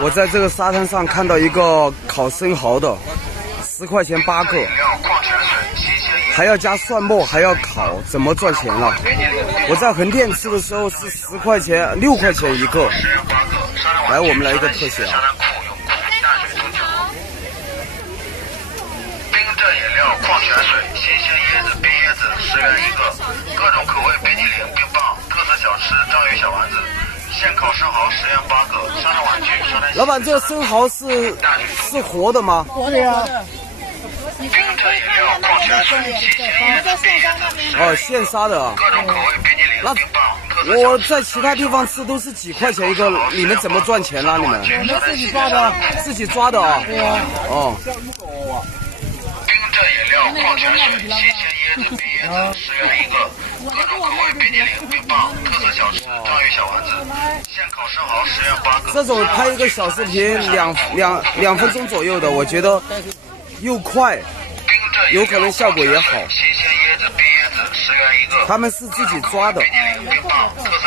我在这个沙滩上看到一个烤生蚝的，10块钱8个，还要加蒜末，还要烤，怎么赚钱了？我在横店吃的时候是10块钱6块钱一个。来，我们来一个特写啊！冰镇饮料、矿泉水、新鲜椰子、冰椰子10元一个，各种口味冰激凌、冰棒，特色小吃章鱼小丸子。现烤生蚝10元8个，沙滩玩具、沙滩。老板，这个生蚝是活的吗？活的呀。冰镇饮料、矿泉水、新鲜椰子、冰椰子。哦，现杀的啊。各种口味冰激凌、冰棒。我在其他地方吃都是几块钱一个，你们怎么赚钱啦？你们？我们自己抓的。自己抓的啊？对啊。哦。冰镇饮料、矿泉水、新鲜椰子、冰椰子10元一个，各种口味冰激凌、冰棒，特色小吃章鱼小丸子，现烤生蚝10元8个。这种拍一个小视频2分钟左右的，我觉得又快，有可能效果也好。新鲜椰子、冰椰子10元一个。他们是自己抓的。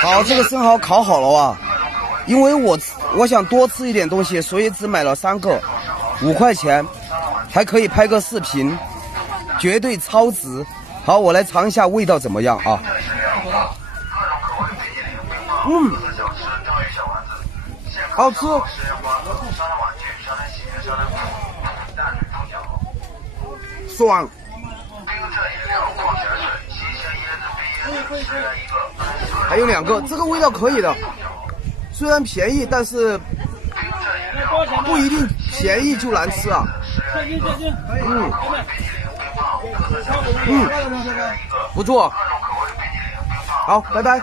好，这个生蚝烤好了啊，因为我想多吃一点东西，所以只买了3个，5块钱。还可以拍个视频，绝对超值。好，我来尝一下味道怎么样啊？好吃。爽。还有2个，这个味道可以的，虽然便宜，但是不一定便宜就难吃啊。不错。好，拜拜。